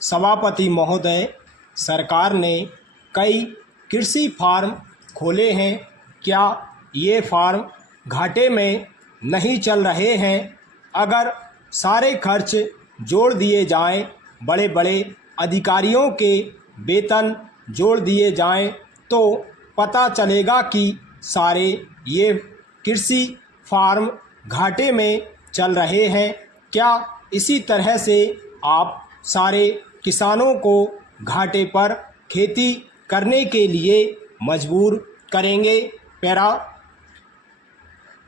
सभापति महोदय, सरकार ने कई कृषि फार्म खोले हैं। क्या ये फार्म घाटे में नहीं चल रहे हैं? अगर सारे खर्च जोड़ दिए जाएं, बड़े बड़े अधिकारियों के वेतन जोड़ दिए जाएं, तो पता चलेगा कि सारे ये कृषि फार्म घाटे में चल रहे हैं। क्या इसी तरह से आप सारे किसानों को घाटे पर खेती करने के लिए मजबूर करेंगे?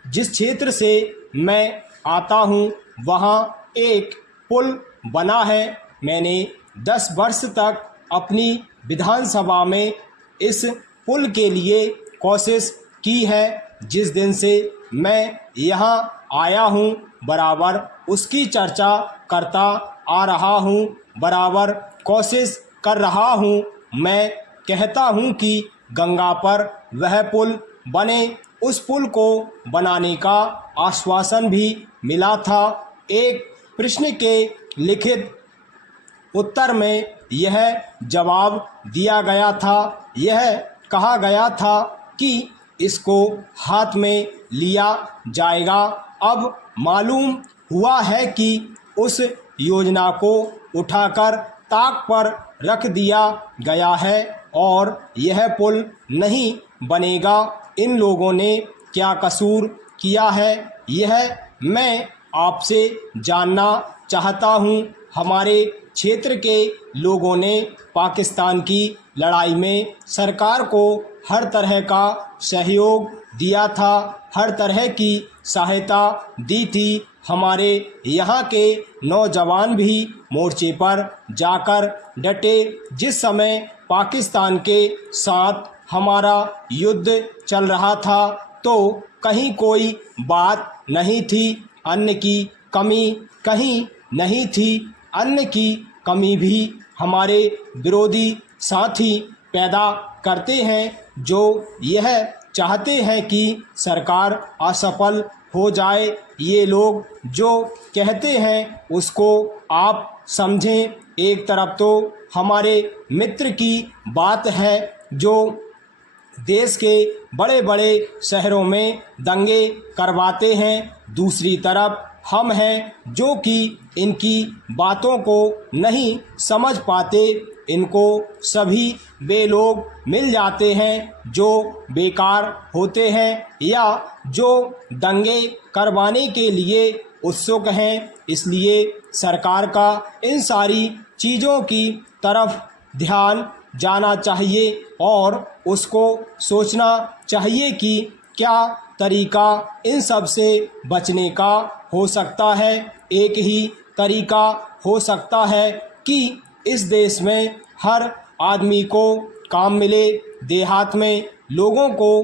जिस क्षेत्र से मैं आता हूँ वहाँ एक पुल बना है। मैंने 10 वर्ष तक अपनी विधानसभा में इस पुल के लिए कोशिश की है। जिस दिन से मैं यहाँ आया हूँ बराबर उसकी चर्चा करता आ रहा हूँ, बराबर कोशिश कर रहा हूँ। मैं कहता हूँ कि गंगा पर वह पुल बने। उस पुल को बनाने का आश्वासन भी मिला था। एक प्रश्न के लिखित उत्तर में यह जवाब दिया गया था। यह कहा गया था कि इसको हाथ में लिया जाएगा। अब मालूम हुआ है कि उस योजना को उठाकर ताक पर रख दिया गया है और यह पुल नहीं बनेगा। इन लोगों ने क्या कसूर किया है, यह मैं आपसे जानना चाहता हूँ। हमारे क्षेत्र के लोगों ने पाकिस्तान की लड़ाई में सरकार को हर तरह का सहयोग दिया था, हर तरह की सहायता दी थी। हमारे यहाँ के नौजवान भी मोर्चे पर जाकर डटे। जिस समय पाकिस्तान के साथ हमारा युद्ध चल रहा था तो कहीं कोई बात नहीं थी, अन्न की कमी कहीं नहीं थी। अन्न की कमी भी हमारे विरोधी साथी पैदा करते हैं, जो यह चाहते हैं कि सरकार असफल हो जाए। ये लोग जो कहते हैं उसको आप समझें। एक तरफ तो हमारे मित्र की बात है जो देश के बड़े बड़े शहरों में दंगे करवाते हैं, दूसरी तरफ हम हैं जो कि इनकी बातों को नहीं समझ पाते। इनको सभी वे लोग मिल जाते हैं जो बेकार होते हैं या जो दंगे करवाने के लिए उत्सुक हैं। इसलिए सरकार का इन सारी चीज़ों की तरफ ध्यान जाना चाहिए और उसको सोचना चाहिए कि क्या तरीका इन सब से बचने का हो सकता है। एक ही तरीका हो सकता है कि इस देश में हर आदमी को काम मिले, देहात में लोगों को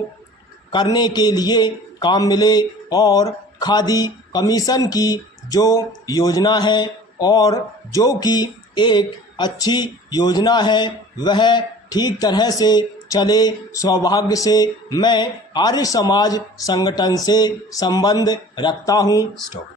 करने के लिए काम मिले और खादी कमीशन की जो योजना है और जो कि एक अच्छी योजना है वह ठीक तरह से चले। सौभाग्य से मैं आर्य समाज संगठन से संबंध रखता हूँ।